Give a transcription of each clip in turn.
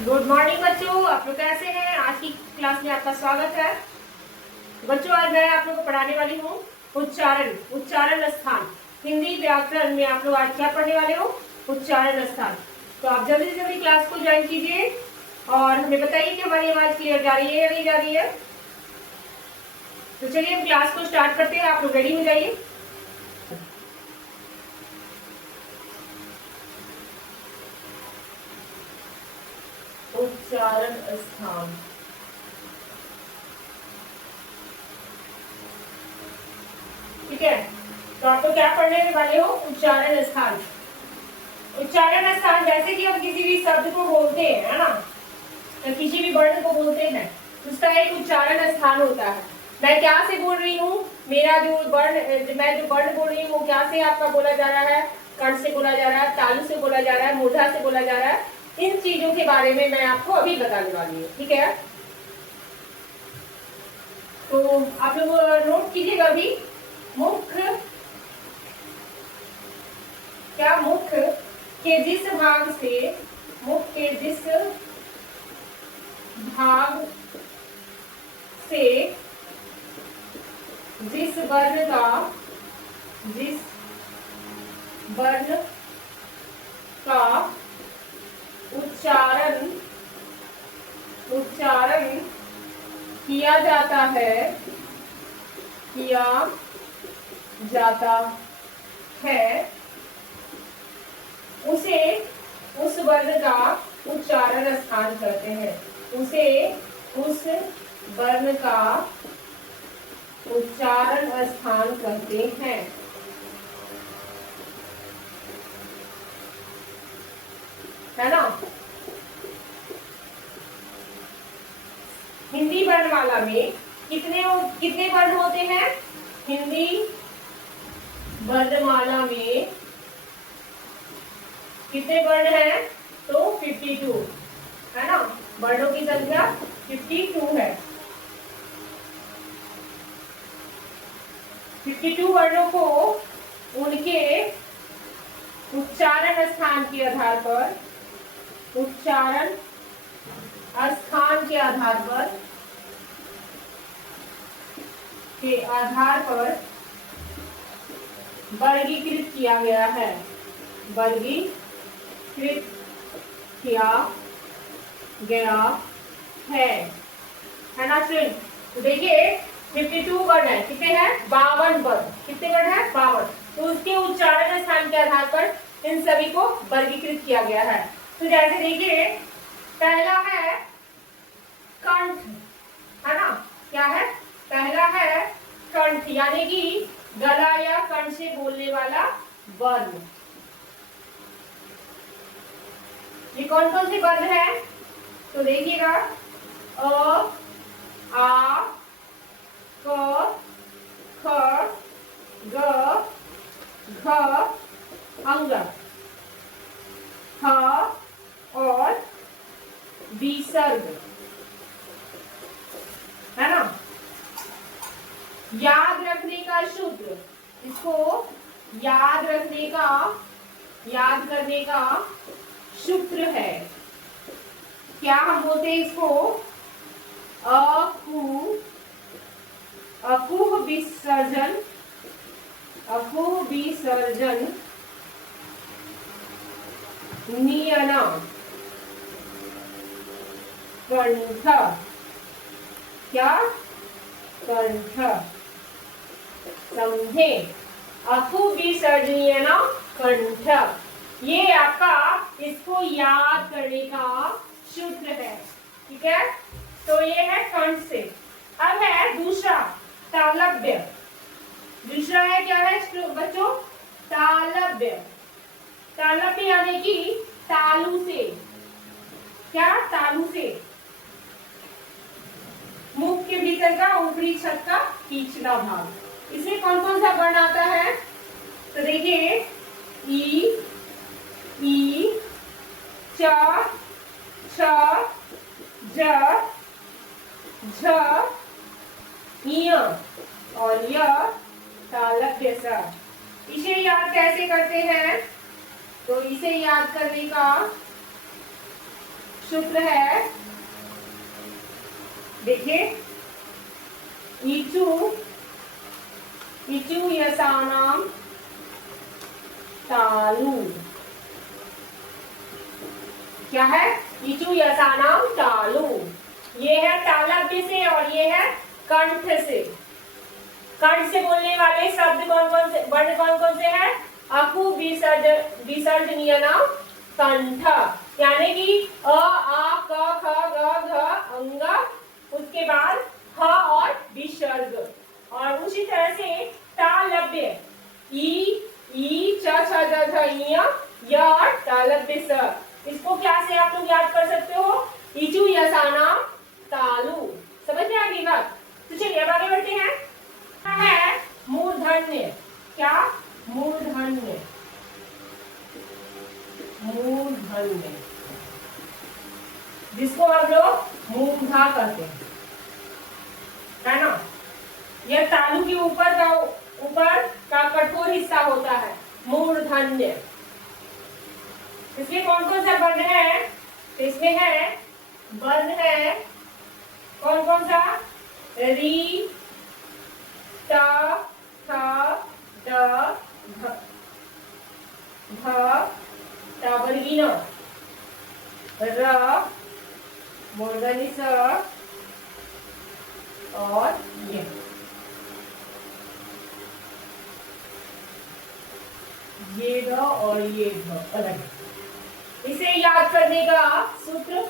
Good morning बच्चों, आप लोग कैसे हैं। आज की क्लास में आपका स्वागत है। बच्चों, आज मैं आप लोग को पढ़ाने वाली हूँ उच्चारण स्थान। हिंदी व्याकरण में आप लोग आज क्या पढ़ने वाले हो? उच्चारण स्थान। तो आप जल्दी से जल्दी क्लास को ज्वाइन कीजिए और हमें बताइए कि हमारी आवाज क्लियर जा रही है या नहीं जा रही है। तो चलिए हम क्लास को स्टार्ट करते हैं। आप लोग रेडी हो जाइए। उच्चारण स्थान। ठीक है, तो आप तो क्या पढ़ने वाले हो? उच्चारण स्थान। उच्चारण स्थान, जैसे कि हम किसी भी शब्द को बोलते हैं, है ना, तो किसी भी वर्ण को बोलते हैं, उसका एक उच्चारण स्थान होता है। मैं क्या से बोल रही हूँ, मेरा जो वर्ण, मैं जो वर्ण बोल रही हूँ वो क्या से आपका बोला जा रहा है? कंठ से बोला जा रहा है, तालु से बोला जा रहा है, मूर्धा से बोला जा रहा है। इन चीजों के बारे में मैं आपको अभी बताने वाली हूँ। ठीक है, तो आप लोग नोट कीजिएगा अभी। मुख्य, क्या मुख्य के जिस भाग से, मुख्य के जिस भाग से जिस वर्ण का उच्चारण किया जाता है उसे उस वर्ण का उच्चारण स्थान कहते हैं। उसे उस वर्ण का उच्चारण स्थान कहते हैं, है ना। हिंदी वर्णमाला में कितने वर्ण होते हैं? हिंदी वर्णमाला में कितने वर्ण हैं? तो 52, है ना। वर्णों की संख्या 52 है। 52 वर्णों को उनके उच्चारण स्थान के आधार पर, वर्गीकृत किया गया है। वर्गीकृत किया गया है ना स्टूडेंट। तो देखिए 52 वर्ण है, कितने हैं? 52 वर्ण। कितने वर्ण है? 52। तो उसके उच्चारण स्थान के आधार पर इन सभी को वर्गीकृत किया गया है। तो जैसे देखिए, पहला है कंठ, है ना। क्या है? पहला है कंठ, यानी कि गला या कंठ से बोलने वाला वर्ण। ये कौन कौन से वर्ण है? तो देखिएगा, अ, आ, क, ख, ग, घ, अंग, ह और विसर्ग, है ना। याद रखने का सूत्र, इसको याद करने का सूत्र है। क्या हम बोलते हैं इसको? अकुह विसर्जन नियना कंठ। क्या? कंठ, समझे? अकुह विसर्जन कंठ, ये आपका इसको याद करने का सूत्र है। ठीक है, तो ये है कंठ से। अब है दूसरा, तालव्य। दूसरा है, क्या है बच्चों? तालव्य। तालव्य यानी कि तालू से। क्या? तालू से मुख के भीतर का ऊपरी छत का पिछला भाग। इसमें कौन कौन सा वर्ण आता है? तो देखिए, ई, च, छ, ज, झ, ञ और य तालव्य स। इसे याद कैसे करते हैं? तो इसे याद करने का सूत्र है, देखिए, इचु इचु यसानाम तालु। क्या है? इचु यसानाम तालु। ये है तालव्य से और ये है कंठ से। कंठ से बोलने वाले शब्द कौन कौन से, वर्ण कौन कौन से हैं? अकु विसर्जनीय नाम कंठ, यानी कि अ आ क ख ग घ अंग, उसके बाद ह और विसर्ग। और उसी तरह से तालव्य ई च छ ज झ ञ य और तालव्य स। इसको क्या से आप लोग याद कर सकते हो? इचु यसाना तालु। समझ में आ गई बात? तो चलिए अब आगे बढ़ते हैं। है मूर्धन्य। क्या? मूर्धन्य। मूर्धन्य, जिसको हम लोग मूर्धा कहते हैं, है ना? यह तालु के ऊपर का कठोर हिस्सा होता है, मूर्धन्य। इसमें कौन कौन सा वर्ण है? इसमें है वर्ण है कौन कौन सा? री, ट, ठ, ड, ध, टावर्गीय न, र, मूर्धनि स और ये ध और ये ध अलग। इसे याद करने का सूत्र,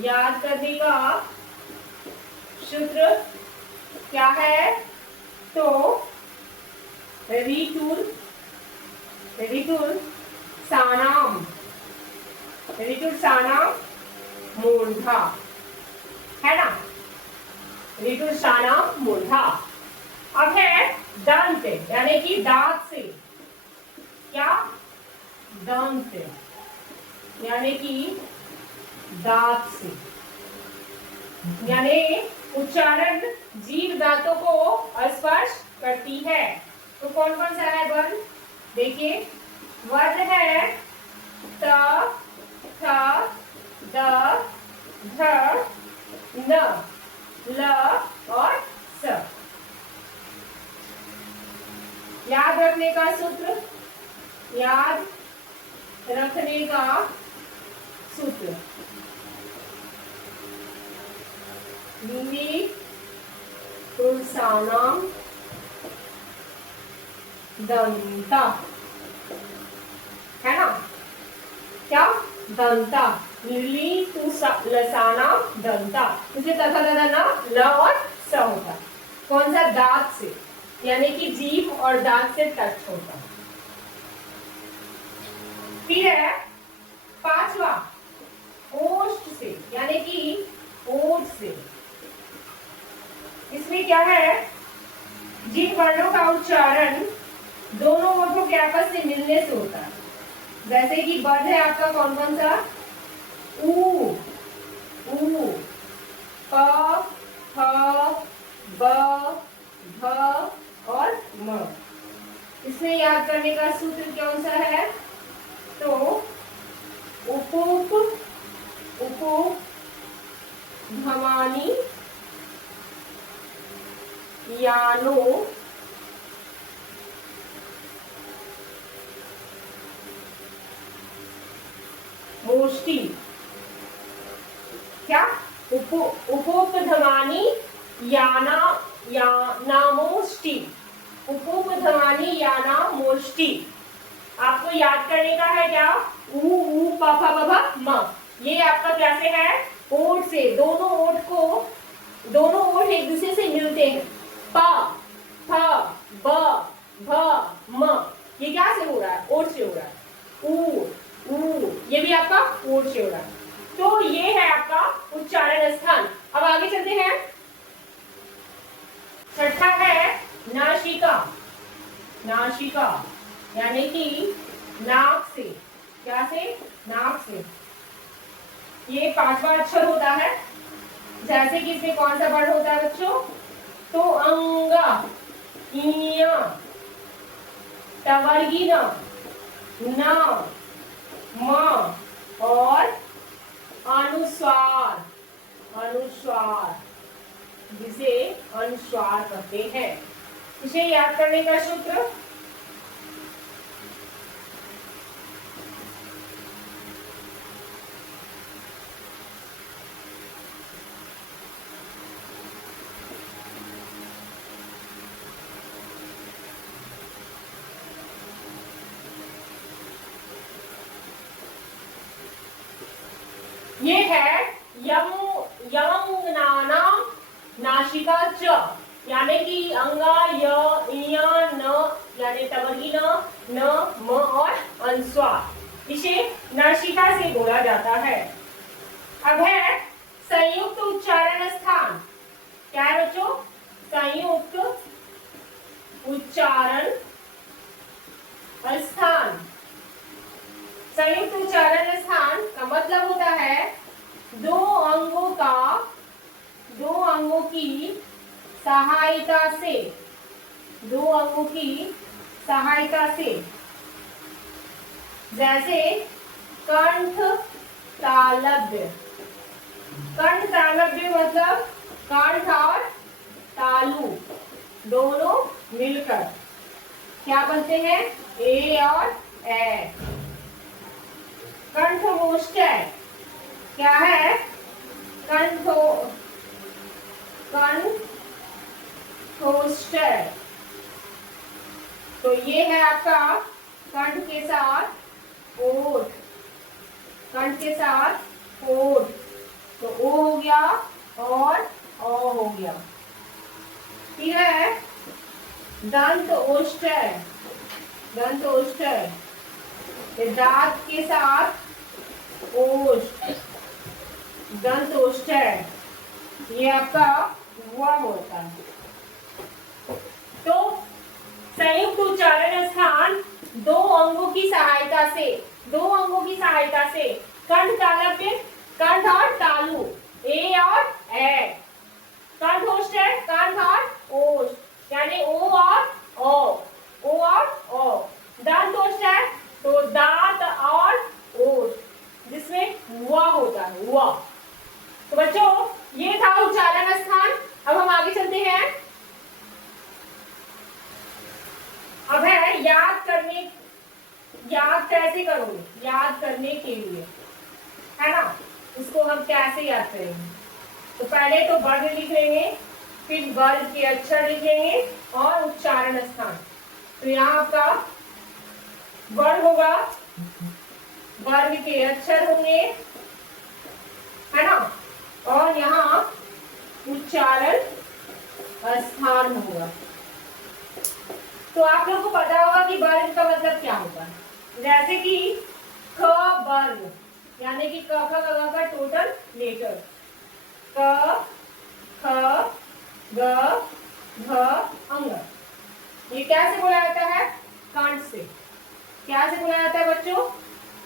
याद करने का सूत्र क्या है? तो ऋतुर सानाम, ऋतुर सानाम मूर्धा, है ना? ऋतुर सानाम मूर्धा। अब है दंत, यानी कि दांत से। क्या? दंत, यानी कि दांत से, यानी उच्चारण जीव दांतों को स्पर्श करती है। तो कौन कौन सा है वर्ण? देखिए, वर्ण है त, थ, द, ध, न, ल और स। याद रखने का सूत्र, याद रखने का सूत्र, नीली तुलसानाम दंता, है ना? क्या? दंता, नीली तुलसानाम दंता। इसलिए तथा तथा ना ल और स होता है। कौन सा? दांत से, यानी कि जीभ और दांत से टच होता है। फिर है पांचवा, ओष्ठ से, यानी कि ओठ से। इसमें क्या है? जिन वर्णों का उच्चारण दोनों ओठों के आपस से मिलने से होता है। जैसे कि वर्ण है आपका कौन कौन सा? ऊ, प, फ, ब, भ और म। इसमें याद करने का सूत्र कौन सा है? तो उपूप, धमानी, यानो, मोष्टि। क्या? उपोपधमानी यानामोष्टि, उपोपधमानी यानामोष्टि। आपको याद करने का है क्या? ऊ प फ ब भ म। ये आपका क्या से है? ओठ से। दोनों ओठ एक दूसरे से मिलते हैं। प, फ, ब, भ, म। ये क्या से हो रहा है? ओठ से हो रहा है। ऊ, ये भी आपका ओठ से हो रहा है। तो ये है आपका उच्चारण स्थान। अब आगे चलते हैं। छठा है नासिका, नासिका यानी कि नाक से। क्या से? नाक से। ये पांचवा अक्षर होता है। जैसे कि इसमें कौन सा वर्ण होता है बच्चों? तो अंगा, इया, टवर्गीय न, म और अनुस्वार, अनुस्वार जिसे अनुस्वार कहते हैं। इसे याद करने का सूत्र, ये है यमंगनानाम नासिका च, यानी कि अंगा य इया न यानी तवर्गी न म और अनुस्वार, इसे नासिका से बोला जाता है। अब है संयुक्त उच्चारण स्थान। क्या है बच्चों? संयुक्त उच्चारण स्थान। संयुक्त उच्चारण स्थान का मतलब होता है दो अंगों की सहायता से, दो अंगों की सहायता से, जैसे कंठ तालव्य। कंठ तालव्य मतलब कंठ और तालु दोनों मिलकर क्या बनते हैं? ए और ए। कंठोष्ठ्य क्या है? कंठोष्ठ्य, तो ये है आपका कंठ के साथ ओठ, कंठ के साथ ओठ, तो ओ हो गया और ओ हो गया। फिर है दंत ओष्ठ्य, दंत ओष्ठ्य दांत के साथ ओष्ठ, दंत ओष्ठ्य, ये आपका व होता है। तो संयुक्त उच्चारण स्थान दो अंगों की सहायता से, दो अंगों की सहायता से कंठ तालव्य, कंठ और तालु, ए और ए, कंठोष्ठ्य, कंठ और ओष्ठ यानी ओ और ओ, ओ और ओ। दंतोष्ठ्य तो दांत और ओठ जिसमें व होता है, व। तो बच्चों ये था उच्चारण स्थान। अब हम आगे चलते हैं। अब है याद करने, याद कैसे करोगे? याद करने के लिए है ना, इसको हम कैसे याद करेंगे? तो पहले तो वर्ग लिख लेंगे, फिर वर्ग के अक्षर लिखेंगे और उच्चारण स्थान। तो यहाँ आपका वर्ग होगा, वर्ग के अक्षर होंगे है ना, और यहाँ उच्चारण स्थान होगा। तो आप लोग को पता होगा कि वर्ग का मतलब क्या होता है। जैसे कि क वर्ग यानी कि क ख ग घ का टोटल लेटर, क ख ग घ अंग, ये कैसे बोला जाता है? कंठ से। क्या से बोला जाता है बच्चों?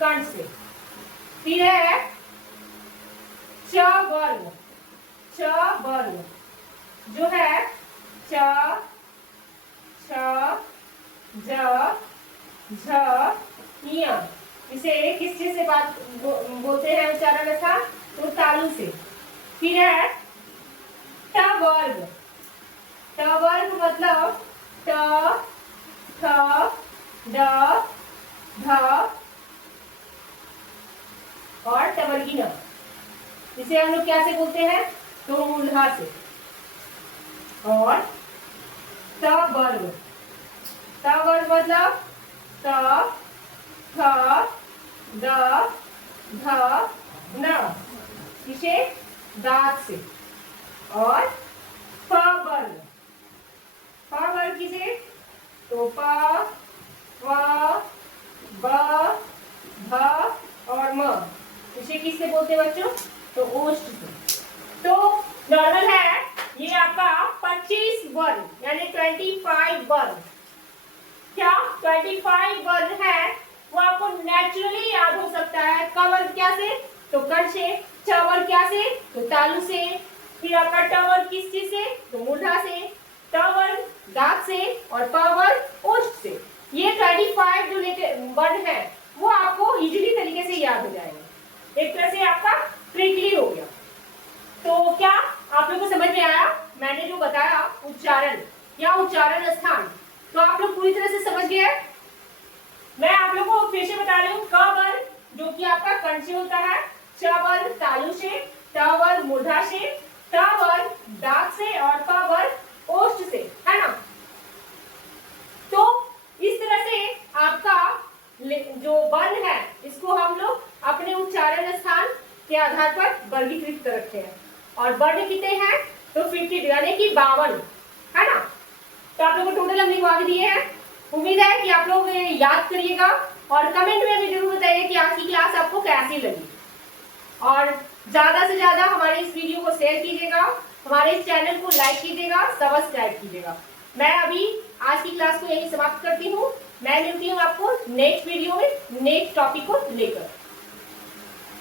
कंठ से। फिर है च वर्ग, च वर्ग जो है च छ ज झ ञ, इसे किस चीज से बात बोलते हैं उच्चारण स्थान? तो तालु से। फिर है ट वर्ग, ट वर्ग मतलब ट ठ ड ढ और टवर्गी न, इसे हम लोग कैसे बोलते हैं? तो मूर्धा से। और त वर्ग, त वर्ग मतलब त थ द ध न, इसे दांत से। और प वर्ग, प वर्ग किसे? तो प व ब भ और म, इसे किससे बोलते हैं बच्चों? तो ओष्ठ से। तो नॉर्मल है ये आपका 25 वर्ग यानी 25 वर्ग। क्या 25 वर्ग है वो आपको नेचुरली याद हो सकता है। क वर्ग क्या से? तो कंठ से। च वर्ग क्या से? तो तालु से। फिर आपका ट वर्ग किस चीज से? तो मूर्धा से। ट वर्ग दांत से और प वर्ग ओष्ठ से। ये 25 जो वर्ड है वो आपको इजीली तरीके से याद हो जाएंगे। एक तरह से आपका क्रिकली हो गया। तो क्या आप लोग को समझ में आया मैंने जो बताया उच्चारण या उच्चारण स्थान, तो आप लोग पूरी तरह से समझ गए। मैं आप लोगों को फिर से बता रही हूँ, क वर्ग जो कि आपका कंठ से होता है, च वर्ग तालु से, ट वर्ग मूर्धा से, ट वर्ग दांत से और प वर्ग ओष्ठ से, है ना। तो इस तरह से आपका जो वर्ण है इसको हम लोग अपने उच्चारण स्थान के आधार पर वर्गीकृत करते हैं। और वर्ण कितने हैं, तो 52 यानी कि 52, है ना। तो आप लोगों को टोटल हमने लिखवा दिए हैं। उम्मीद है कि आप लोग याद करिएगा और कमेंट में भी जरूर बताइए कि आज की क्लास आपको कैसी लगी। और ज्यादा से ज्यादा हमारे इस वीडियो को शेयर कीजिएगा, हमारे इस चैनल को लाइक कीजिएगा, सब्सक्राइब कीजिएगा। मैं अभी आज की क्लास को यही समाप्त करती हूँ। मैं मिलती हूँ आपको नेक्स्ट वीडियो में नेक्स्ट टॉपिक को लेकर।